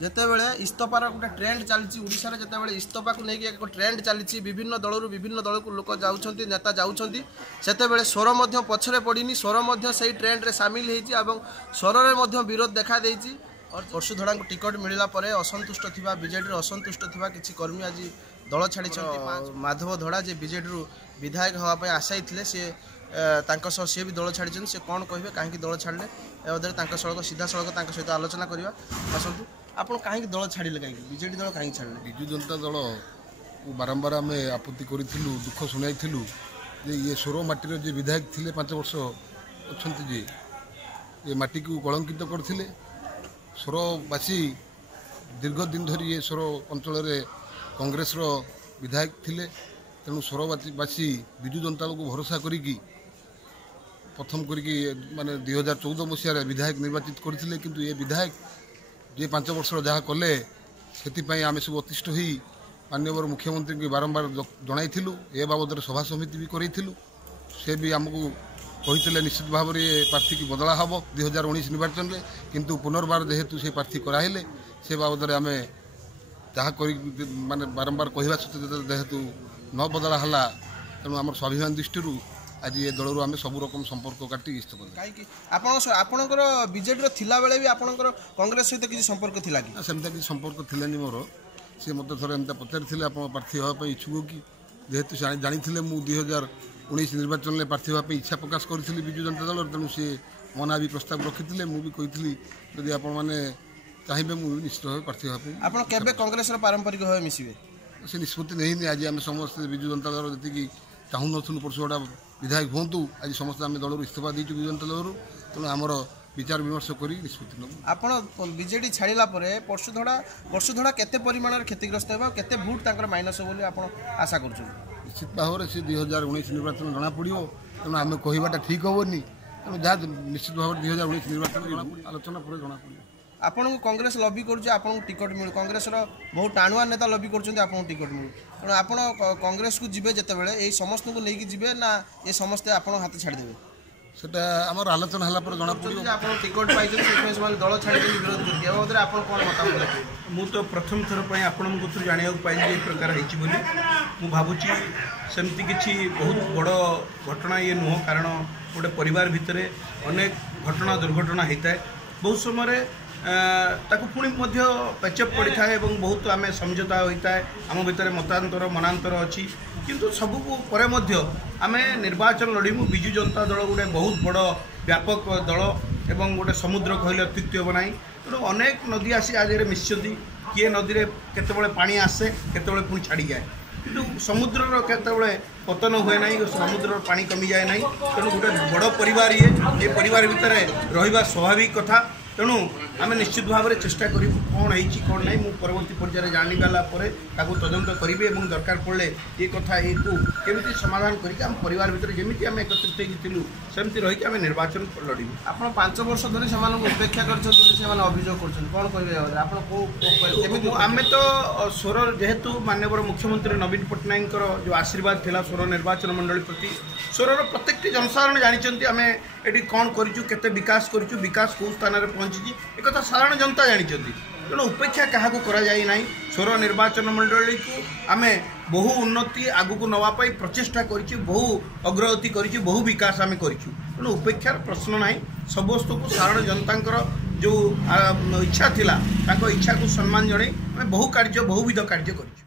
ଯେତେବେଳେ ଇସ୍ତଫାର ଗୋଟେ ଟ୍ରେଣ୍ଡ ଚାଲିଛି ଓଡ଼ିଶାରେ, ଯେତେବେଳେ ଇସ୍ତଫାକୁ ନେଇକି ଏକ ଟ୍ରେଣ୍ଡ ଚାଲିଛି, ବିଭିନ୍ନ ଦଳରୁ ବିଭିନ୍ନ ଦଳକୁ ଲୋକ ଯାଉଛନ୍ତି, ନେତା ଯାଉଛନ୍ତି, ସେତେବେଳେ ସ୍ୱର ମଧ୍ୟ ପଛରେ ପଡ଼ିନି, ସ୍ୱର ମଧ୍ୟ ସେଇ ଟ୍ରେଣ୍ଡରେ ସାମିଲ ହେଇଛି ଏବଂ ସ୍ୱରରେ ମଧ୍ୟ ବିରୋଧ ଦେଖାଦେଇଛି। ପର୍ଶୁଧଡ଼ାଙ୍କୁ ଟିକଟ ମିଳିଲା ପରେ ଅସନ୍ତୁଷ୍ଟ ଥିବା ବିଜେଡ଼ିର ଅସନ୍ତୁଷ୍ଟ ଥିବା କିଛି କର୍ମୀ ଆଜି ଦଳ ଛାଡ଼ିଛନ୍ତି। ମାଧବ ଧଡ଼ା ଯେ ବିଜେଡ଼ିରୁ ବିଧାୟକ ହେବା ପାଇଁ ଆଶାଇଥିଲେ, ସେ ତାଙ୍କ ସହ ସିଏ ବି ଦଳ ଛାଡ଼ିଛନ୍ତି। ସେ କ'ଣ କହିବେ, କାହିଁକି ଦଳ ଛାଡ଼ିଲେ, ଏ ମଧ୍ୟରେ ତାଙ୍କ ସିଧାସଳଖ ତାଙ୍କ ସହିତ ଆଲୋଚନା କରିବା। ଆସନ୍ତୁ, ଆପଣ କାହିଁକି ଦଳ ଛାଡ଼ିଲେ, କାହିଁକି ବିଜେଡ଼ି ଦଳ କାହିଁକି ଛାଡ଼ିଲେ? ବିଜୁ ଜନତା ଦଳକୁ ବାରମ୍ବାର ଆମେ ଆପତ୍ତି କରିଥିଲୁ, ଦୁଃଖ ଶୁଣାଇଥିଲୁ ଯେ ଇଏ ସୋର ମାଟିର ଯେ ବିଧାୟକ ଥିଲେ 5 ବର୍ଷ ଅଛନ୍ତି, ଯେ ଏ ମାଟିକୁ କଳଙ୍କିତ କରିଥିଲେ। ସୋରବାସୀ ଦୀର୍ଘ ଦିନ ଧରି ଏ ସୋର ଅଞ୍ଚଳରେ କଂଗ୍ରେସର ବିଧାୟକ ଥିଲେ। ତେଣୁ ସୋରବାସୀ ବିଜୁ ଜନତା ଦଳକୁ ଭରସା କରିକି ପ୍ରଥମ କରିକି ମାନେ 2014 ମସିହାରେ ବିଧାୟକ ନିର୍ବାଚିତ କରିଥିଲେ। କିନ୍ତୁ ଏ ବିଧାୟକ ଯେ 5 ବର୍ଷର ଯାହା କଲେ, ସେଥିପାଇଁ ଆମେ ସବୁ ଅତିଷ୍ଠ ହୋଇ ମାନ୍ୟବର ମୁଖ୍ୟମନ୍ତ୍ରୀଙ୍କୁ ବାରମ୍ବାର ଜଣାଇଥିଲୁ। ଏ ବାବଦରେ ସଭା ସମିତି ବି କରାଇଥିଲୁ। ସେ ବି ଆମକୁ କହିଥିଲେ ନିଶ୍ଚିତ ଭାବରେ ଏ ପ୍ରାର୍ଥୀକି ବଦଳା ହେବ 2019 ନିର୍ବାଚନରେ। କିନ୍ତୁ ପୁନର୍ବାର ଯେହେତୁ ସେ ପ୍ରାର୍ଥୀ କରାହେଲେ, ସେ ବାବଦରେ ଆମେ ଯାହା କରି ମାନେ ବାରମ୍ବାର କହିବା ସତ୍ତ୍ୱେ ଯେହେତୁ ନ ବଦଳା ହେଲା, ତେଣୁ ଆମର ସ୍ୱାଭିମାନ ଦୃଷ୍ଟିରୁ ଆଜି ଏ ଦଳରୁ ଆମେ ସବୁ ରକମ ସମ୍ପର୍କ କାଟି ଇସ୍ତଫା ଦେଲୁ। କାହିଁକି ଆପଣଙ୍କର ବିଜେଡ଼ିର ଥିଲାବେଳେ ବି ଆପଣଙ୍କର କଂଗ୍ରେସ ସହିତ କିଛି ସମ୍ପର୍କ ଥିଲା କି? ସେମିତି କିଛି ସମ୍ପର୍କ ଥିଲାନି ମୋର। ସେ ମୋତେ ଥରେ ଏମିତି ପଚାରିଥିଲେ, ଆପଣ ପ୍ରାର୍ଥୀ ହେବା ପାଇଁ ଇଚ୍ଛୁକ କି? ଯେହେତୁ ଜାଣିଥିଲେ ମୁଁ 2019 ନିର୍ବାଚନରେ ପ୍ରାର୍ଥୀ ହେବା ପାଇଁ ଇଚ୍ଛା ପ୍ରକାଶ କରିଥିଲି ବିଜୁ ଜନତା ଦଳର, ତେଣୁ ସେ ମୋ ନାଁ ବି ପ୍ରସ୍ତାବ ରଖିଥିଲେ। ମୁଁ ବି କହିଥିଲି ଯଦି ଆପଣମାନେ ଚାହିଁବେ ମୁଁ ନିଶ୍ଚିତ ଭାବେ ପ୍ରାର୍ଥୀ ହେବା ପାଇଁ। ଆପଣ କେବେ କଂଗ୍ରେସର ପାରମ୍ପରିକ ଭାବେ ମିଶିବେ? ସେ ନିଷ୍ପତ୍ତି ନେଇନି। ଆଜି ଆମେ ସମସ୍ତେ ବିଜୁ ଜନତା ଦଳର ଯେତିକି ଚାହୁଁନଥିଲୁ ପର୍ଶୁଧଡ଼ା ବିଧାୟକ ହୁଅନ୍ତୁ, ଆଜି ସମସ୍ତେ ଆମେ ଦଳରୁ ଇସ୍ତଫା ଦେଇଛୁ ବିଜୁ ଜନତା ଦଳରୁ। ତେଣୁ ଆମର ବିଚାର ବିମର୍ଶ କରି ନିଷ୍ପତ୍ତି ନେବୁ। ଆପଣ ବିଜେଡ଼ି ଛାଡ଼ିଲା ପରେ ପର୍ଶୁଧଡ଼ା କେତେ ପରିମାଣରେ କ୍ଷତିଗ୍ରସ୍ତ ହେବ, କେତେ ଭୋଟ୍ ତାଙ୍କର ମାଇନସ୍ ହେବ ବୋଲି ଆପଣ ଆଶା କରୁଛନ୍ତି? ନିଶ୍ଚିତ ଭାବରେ ସେ 2019 ନିର୍ବାଚନ ଜଣାପଡ଼ିବ। ତେଣୁ ଆମେ କହିବାଟା ଠିକ୍ ହେବନି। ତେଣୁ ଯାହା ନିଶ୍ଚିତ ଭାବରେ 2019 ନିର୍ବାଚନ ଆଲୋଚନା ପରେ ଜଣାପଡ଼ିବ। ଆପଣଙ୍କୁ କଂଗ୍ରେସ ଲବି କରୁଛି ଆପଣଙ୍କୁ ଟିକଟ ମିଳୁ, କଂଗ୍ରେସର ବହୁ ଟାଣୁଆ ନେତା ଲବି କରୁଛନ୍ତି ଆପଣଙ୍କୁ ଟିକଟ ମିଳୁ। ତେଣୁ ଆପଣ କଂଗ୍ରେସକୁ ଯିବେ ଯେତେବେଳେ ଏଇ ସମସ୍ତଙ୍କୁ ନେଇକି ଯିବେ ନା ଏ ସମସ୍ତେ ଆପଣଙ୍କ ହାତ ଛାଡ଼ିଦେବେ? ସେଟା ଆମର ଆଲୋଚନା ହେଲା ପରେ ଜଣାପଡ଼ିବ। ଆପଣ ଟିକଟ ପାଇଛନ୍ତି, ସେଥିପାଇଁ ସେମାନେ ଦଳ ଛାଡ଼ିଛନ୍ତି, ବିରୋଧ କରୁଛନ୍ତି। ଏ ବାବଦରେ ଆପଣ କ'ଣ ମତାମତ ରଖିବେ? ମୁଁ ତ ପ୍ରଥମ ଥର ପାଇଁ ଆପଣଙ୍କ କତରୁ ଜାଣିବାକୁ ପାଇଲି ଯେ ଏ ପ୍ରକାର ହେଇଛି ବୋଲି। ମୁଁ ଭାବୁଛି ସେମିତି କିଛି ବହୁତ ବଡ଼ ଘଟଣା ଇଏ ନୁହଁ, କାରଣ ଗୋଟେ ପରିବାର ଭିତରେ ଅନେକ ଘଟଣା ଦୁର୍ଘଟଣା ହୋଇଥାଏ। ବହୁତ ସମୟରେ ତାକୁ ପୁଣି ମଧ୍ୟ ପେଚଅପ୍ ପଡ଼ିଥାଏ ଏବଂ ବହୁତ ଆମେ ସମଝୋତା ହୋଇଥାଏ। ଆମ ଭିତରେ ମନାନ୍ତର ଅଛି, କିନ୍ତୁ ସବୁ ପରେ ମଧ୍ୟ ଆମେ ନିର୍ବାଚନ ଲଢ଼ିବୁ। ବିଜୁ ଜନତା ଦଳ ଗୋଟେ ବହୁତ ବଡ଼ ବ୍ୟାପକ ଦଳ ଏବଂ ଗୋଟେ ସମୁଦ୍ର କହିଲେ ଅତ୍ୟୁକ୍ତି ହେବ ନାହିଁ। ତେଣୁ ଅନେକ ନଦୀ ଆସି ଆଜିରେ ମିଶିଛନ୍ତି। କିଏ ନଦୀରେ କେତେବେଳେ ପାଣି ଆସେ, କେତେବେଳେ ପୁଣି ଛାଡ଼ିଯାଏ, କିନ୍ତୁ ସମୁଦ୍ରର କେତେବେଳେ ପତନ ହୁଏ ନାହିଁ, ସମୁଦ୍ରର ପାଣି କମିଯାଏ ନାହିଁ। ତେଣୁ ଗୋଟେ ବଡ଼ ପରିବାର ଏ ପରିବାର ଭିତରେ ରହିବା ସ୍ୱାଭାବିକ କଥା। ତେଣୁ ଆମେ ନିଶ୍ଚିତ ଭାବରେ ଚେଷ୍ଟା କରିବୁ କ'ଣ ହେଇଛି କ'ଣ ନାହିଁ। ମୁଁ ପରବର୍ତ୍ତୀ ପର୍ଯ୍ୟାୟରେ ଜାଣିଗଲା ପରେ ତାକୁ ତଦନ୍ତ କରିବି ଏବଂ ଦରକାର ପଡ଼ିଲେ ଏ କଥା ଏକୁ କେମିତି ସମାଧାନ କରିକି ଆମ ପରିବାର ଭିତରେ ଯେମିତି ଆମେ ଏକତ୍ରିତ ହେଇକି ଥିଲୁ ସେମିତି ରହିକି ଆମେ ନିର୍ବାଚନ ଲଢ଼ିବୁ। ଆପଣ 5 ବର୍ଷ ଧରି ସେମାନଙ୍କୁ ଉପେକ୍ଷା କରିଛନ୍ତି ବୋଲି ସେମାନେ ଅଭିଯୋଗ କରୁଛନ୍ତି, କ'ଣ କହିବେ? ଆପଣ କେମିତି? ଆମେ ତ ସ୍ୱର ଯେହେତୁ ମାନ୍ୟବର ମୁଖ୍ୟମନ୍ତ୍ରୀ ନବୀନ ପଟ୍ଟନାୟକଙ୍କର ଯେଉଁ ଆଶୀର୍ବାଦ ଥିଲା ସ୍ୱର ନିର୍ବାଚନ ମଣ୍ଡଳୀ ପ୍ରତି, ସ୍ୱରର ପ୍ରତ୍ୟେକଟି ଜନସାଧାରଣ ଜାଣିଛନ୍ତି ଆମେ ଏଠି କ'ଣ କରିଛୁ, କେତେ ବିକାଶ କରିଛୁ, ବିକାଶ କେଉଁ ସ୍ଥାନରେ ପହଞ୍ଚିଛି, ଏକଥା ସାଧାରଣ ଜନତା ଜାଣିଛନ୍ତି। ତେଣୁ ଉପେକ୍ଷା କାହାକୁ କରାଯାଇ ନାହିଁ। ସ୍ୱର ନିର୍ବାଚନ ମଣ୍ଡଳୀକୁ ଆମେ ବହୁ ଉନ୍ନତି ଆଗକୁ ନେବା ପାଇଁ ପ୍ରଚେଷ୍ଟା କରିଛୁ, ବହୁ ଅଗ୍ରଗତି କରିଛୁ, ବହୁ ବିକାଶ ଆମେ କରିଛୁ। ତେଣୁ ଉପେକ୍ଷାର ପ୍ରଶ୍ନ ନାହିଁ। ସମସ୍ତଙ୍କୁ ସାଧାରଣ ଜନତାଙ୍କର ଯେଉଁ ଇଚ୍ଛା ଥିଲା, ତାଙ୍କ ଇଚ୍ଛାକୁ ସମ୍ମାନ ଜଣାଇ ଆମେ ବହୁବିଧ କାର୍ଯ୍ୟ କରିଛୁ।